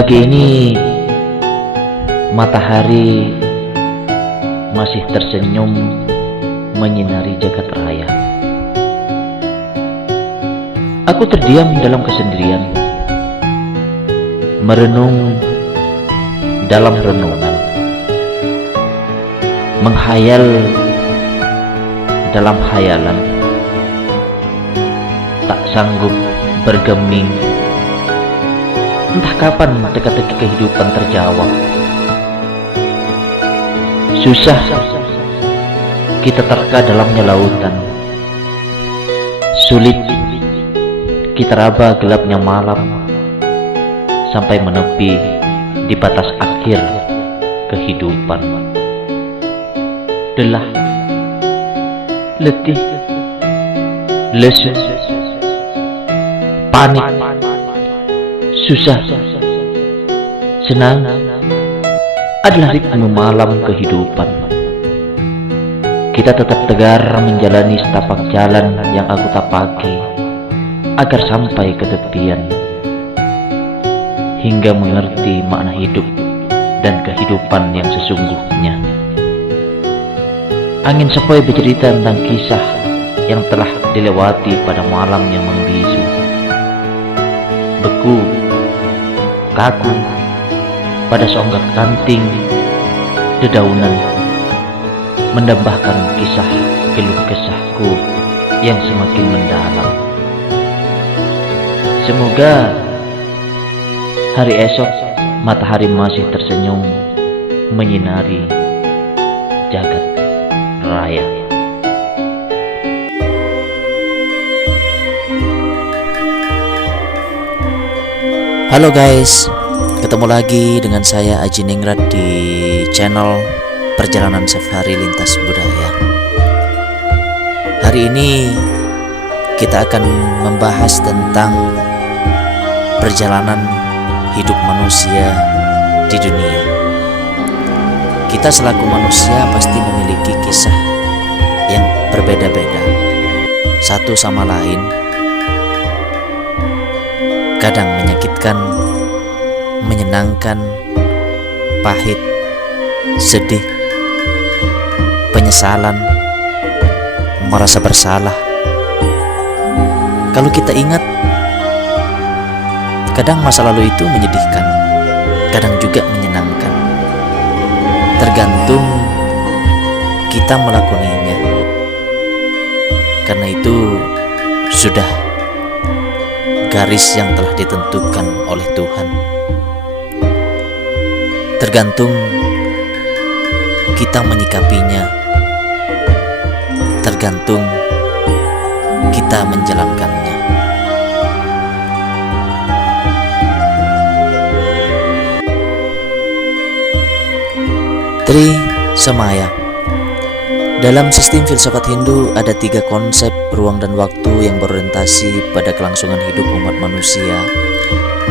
Pagi ini matahari masih tersenyum menyinari jagat raya. Aku terdiam dalam kesendirian, merenung dalam renungan, menghayal dalam hayalan, tak sanggup bergeming. Entah kapan teka-teki kehidupan terjawab. Susah kita terka dalamnya lautan, sulit kita raba gelapnya malam, sampai menepi di batas akhir kehidupan. Lelah, letih, lesu, panik, susah, senang adalah ritme malam kehidupan. Kita tetap tegar menjalani setapak jalan yang aku tapaki, agar sampai ke tepian, hingga mengerti makna hidup dan kehidupan yang sesungguhnya. Angin sepoi bercerita tentang kisah yang telah dilewati pada malam yang membisu, beku, kaku pada seonggak ranting dedaunan, menambahkan kisah keluh kesahku yang semakin mendalam. Semoga hari esok matahari masih tersenyum menyinari jagat raya. Halo guys, ketemu lagi dengan saya Aji Ningrat di channel Perjalanan Safari Lintas Budaya. Hari ini kita akan membahas tentang perjalanan hidup manusia di dunia. Kita selaku manusia pasti memiliki kisah yang berbeda-beda satu sama lain, kadang menyakitkan, menyenangkan, pahit, sedih, penyesalan, merasa bersalah. Kalau kita ingat, kadang masa lalu itu menyedihkan, kadang juga menyenangkan, tergantung kita melakoninya. Karena itu sudah garis yang telah ditentukan oleh Tuhan. Tergantung kita menyikapinya, tergantung kita menjalankannya. Tri Samaya. Dalam sistem filsafat Hindu ada 3 konsep ruang dan waktu yang berorientasi pada kelangsungan hidup umat manusia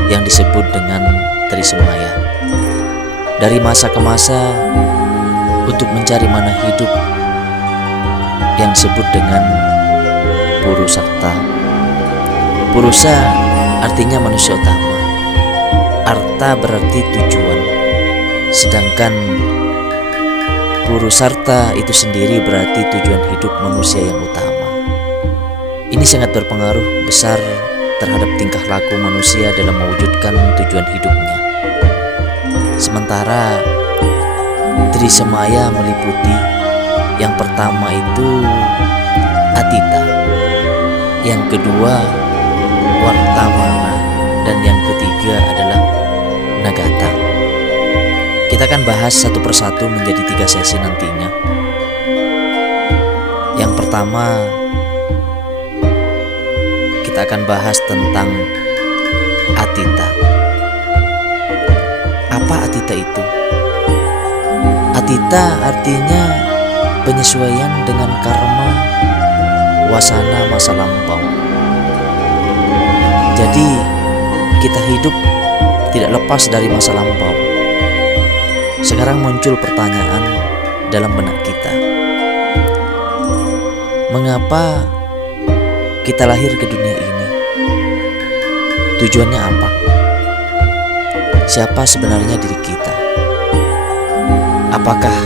yang disebut dengan Tri Samaya. Dari masa ke masa untuk mencari mana hidup yang disebut dengan Purusarta. Purusa artinya manusia utama, arta berarti tujuan, sedangkan Purusarta itu sendiri berarti tujuan hidup manusia yang utama. Ini sangat berpengaruh besar terhadap tingkah laku manusia dalam mewujudkan tujuan hidupnya. Sementara Tri Samaya meliputi yang pertama itu Atita, yang kedua Wartamana, dan yang ketiga adalah Nagata. Kita akan bahas satu persatu menjadi 3 sesi nantinya. Yang pertama, kita akan bahas tentang Atita. Apa Atita itu? Atita artinya penyesuaian dengan karma wasana masa lampau. Jadi kita hidup tidak lepas dari masa lampau. Sekarang muncul pertanyaan dalam benak kita. Mengapa kita lahir ke dunia ini? Tujuannya apa? siapa sebenarnya diri kita. Apakah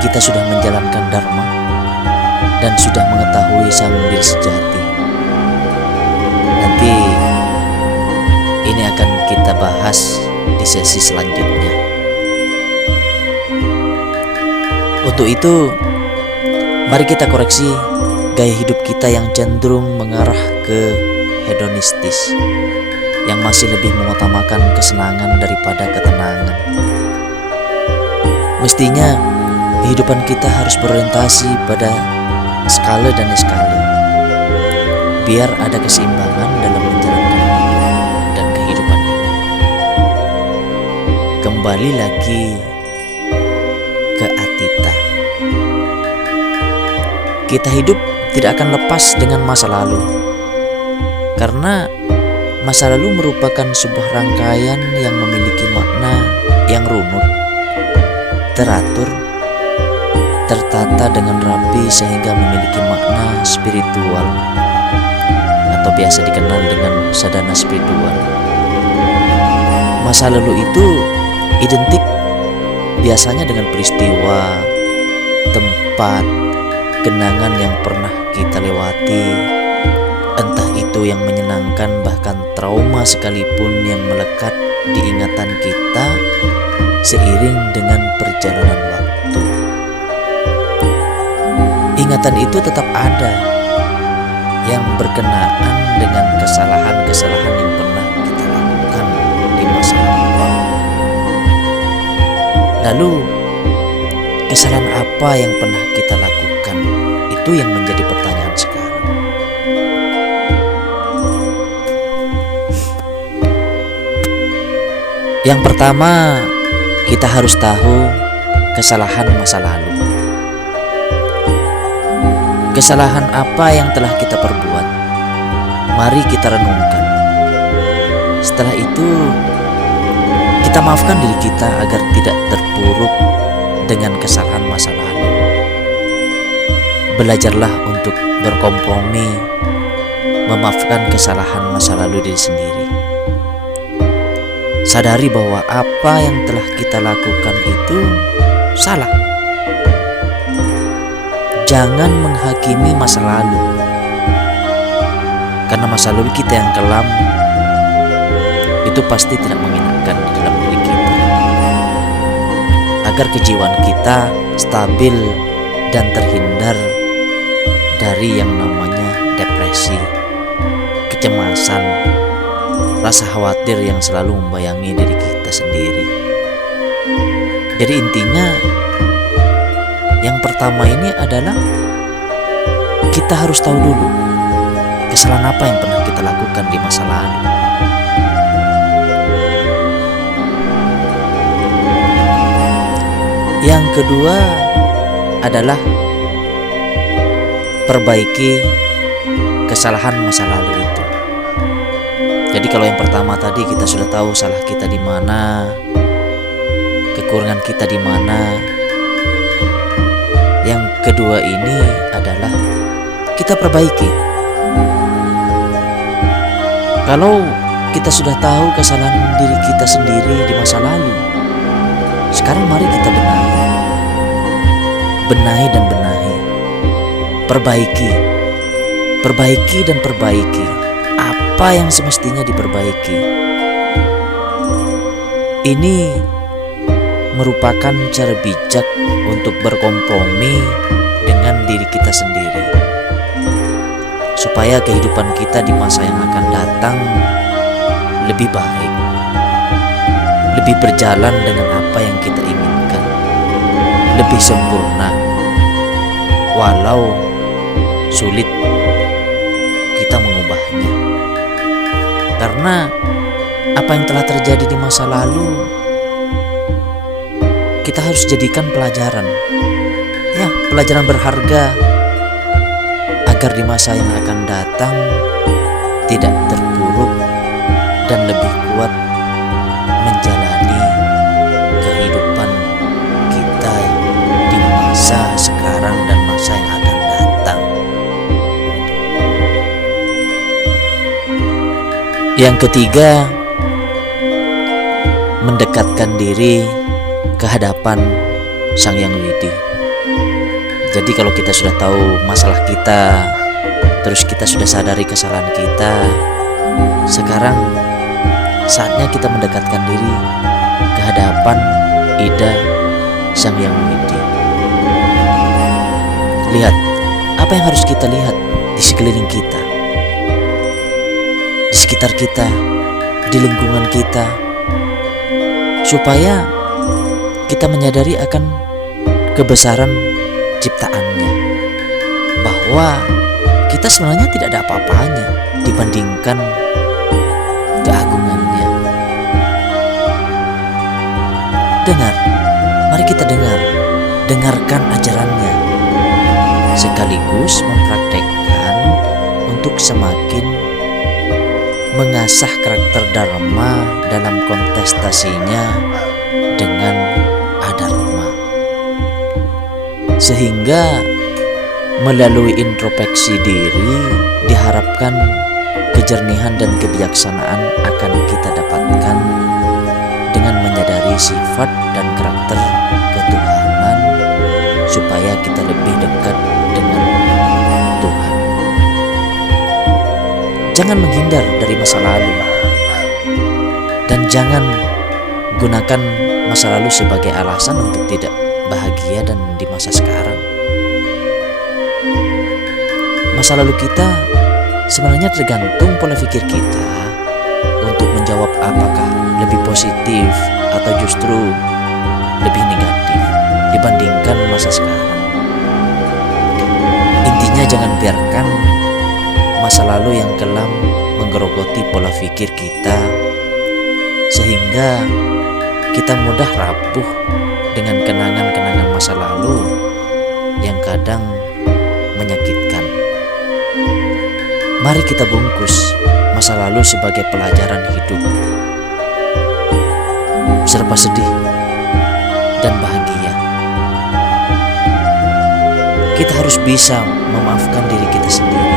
kita sudah menjalankan dharma dan sudah mengetahui sang diri sejati? Nanti ini akan kita bahas di sesi selanjutnya. Untuk itu, mari kita koreksi gaya hidup kita yang cenderung mengarah ke hedonistis, yang masih lebih mengutamakan kesenangan daripada ketenangan. Mestinya kehidupan kita harus berorientasi pada skala dan eskala, biar ada keseimbangan dalam menjalankan hidup dan kehidupan ini. Kembali lagi ke Atita. Kita hidup tidak akan lepas dengan masa lalu, karena masa lalu merupakan sebuah rangkaian yang memiliki makna yang runut, teratur, tertata dengan rapi sehingga memiliki makna spiritual atau biasa dikenal dengan sadhana spiritual. Masa lalu itu identik biasanya dengan peristiwa, tempat, kenangan yang pernah kita lewati, entah itu yang menyenangkan bahkan trauma sekalipun yang melekat di ingatan kita seiring dengan perjalanan waktu. Ingatan itu tetap ada yang berkenaan dengan kesalahan-kesalahan yang pernah kita lakukan di masa lampau. Lalu, kesalahan apa yang pernah kita lakukan? Itu yang menjadi pertanyaan sekarang. Yang pertama, kita harus tahu kesalahan masa lalu. Kesalahan apa yang telah kita perbuat? Mari kita renungkan. Setelah itu, kita maafkan diri kita agar tidak terpuruk dengan kesalahan masa lalu. Belajarlah untuk berkompromi, memaafkan kesalahan masa lalu diri sendiri. Sadari bahwa apa yang telah kita lakukan itu salah. Jangan menghakimi masa lalu, karena masa lalu kita yang kelam itu pasti tidak mengenakan di dalam diri kita. Agar kejiwaan kita stabil dan terhindar dari yang namanya depresi, kecemasan, rasa khawatir yang selalu membayangi diri kita sendiri. Jadi intinya, yang pertama ini adalah kita harus tahu dulu kesalahan apa yang pernah kita lakukan di masa lalu. Yang kedua adalah perbaiki kesalahan masa lalu itu. Jadi kalau yang pertama tadi kita sudah tahu salah kita di mana, kekurangan kita di mana. Yang kedua ini adalah kita perbaiki. Kalau kita sudah tahu kesalahan diri kita sendiri di masa lalu, sekarang mari kita benahi. Benahi dan benahi. Perbaiki dan perbaiki apa yang semestinya diperbaiki. Ini merupakan cara bijak untuk berkompromi dengan diri kita sendiri, supaya kehidupan kita di masa yang akan datang lebih baik, lebih berjalan dengan apa yang kita inginkan, lebih sempurna. Walau sulit kita mengubahnya, karena apa yang telah terjadi di masa lalu kita harus jadikan pelajaran, ya, pelajaran berharga, agar di masa yang akan datang tidak terpuruk dan lebih kuat menjalani kehidupan kita di masa sekarang dan masa yang akan datang. Yang ketiga, mendekatkan diri ke hadapan Sang Yang Widi. Jadi kalau kita sudah tahu masalah kita, terus kita sudah sadari kesalahan kita, sekarang saatnya kita mendekatkan diri ke hadapan Ida Sang Yang Widi. Lihat, apa yang harus kita lihat di sekeliling kita, di sekitar kita, di lingkungan kita, supaya kita menyadari akan kebesaran ciptaannya, bahwa kita sebenarnya tidak ada apa-apanya dibandingkan keagungannya. Dengar, mari kita dengarkan ajarannya, sekaligus mempraktekkan untuk semakin mengasah karakter Dharma dalam kontestasinya dengan Adharma, sehingga melalui introspeksi diri diharapkan kejernihan dan kebijaksanaan akan kita dapatkan dengan menyadari sifat dan karakter ketuhanan, supaya kita lebih dekat dengan Tuhan. Jangan menghindar dari masa lalu, dan jangan gunakan masa lalu sebagai alasan untuk tidak bahagia dan di masa sekarang. Masa lalu kita sebenarnya tergantung pola pikir kita untuk menjawab apakah lebih positif atau justru lebih negatif dibandingkan masa sekarang. Intinya jangan biarkan masa lalu yang kelam menggerogoti pola pikir kita, sehingga kita mudah rapuh dengan kenangan-kenangan masa lalu yang kadang menyakitkan. Mari kita bungkus masa lalu sebagai pelajaran hidup, serba sedih dan bahagia. Kita harus bisa memaafkan diri kita sendiri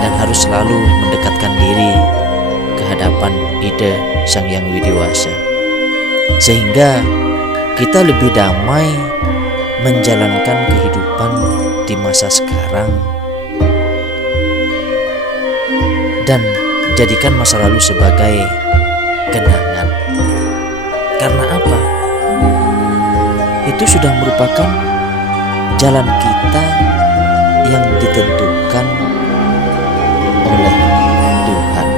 dan harus selalu mendekatkan diri ke hadapan Ida Sang Yang Widiwasa, sehingga kita lebih damai menjalankan kehidupan di masa sekarang, dan jadikan masa lalu sebagai kenangan. Karena apa? Itu sudah merupakan jalan kita yang ditentukan oleh Tuhan.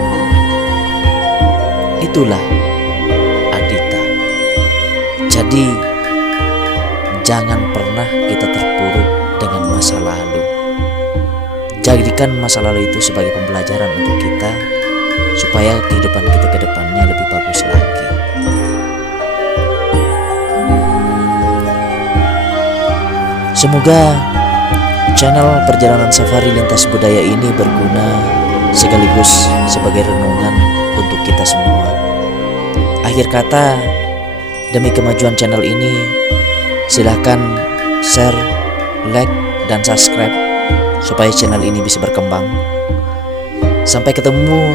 Itulah Adita. Jadi jangan pernah kita terpuruk dengan masa lalu. Jadikan masa lalu itu sebagai pembelajaran untuk kita, supaya kehidupan kita ke depannya lebih bagus lagi. Semoga channel Perjalanan Safari Lintas Budaya ini berguna sekaligus sebagai renungan untuk kita semua. Akhir kata, demi kemajuan channel ini, silahkan share, like, dan subscribe supaya channel ini bisa berkembang. Sampai ketemu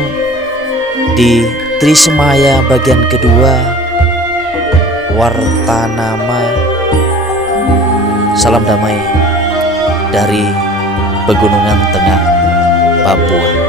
di Trisemaya bagian kedua, Wartanama. Salam damai dari Pegunungan Tengah Papua.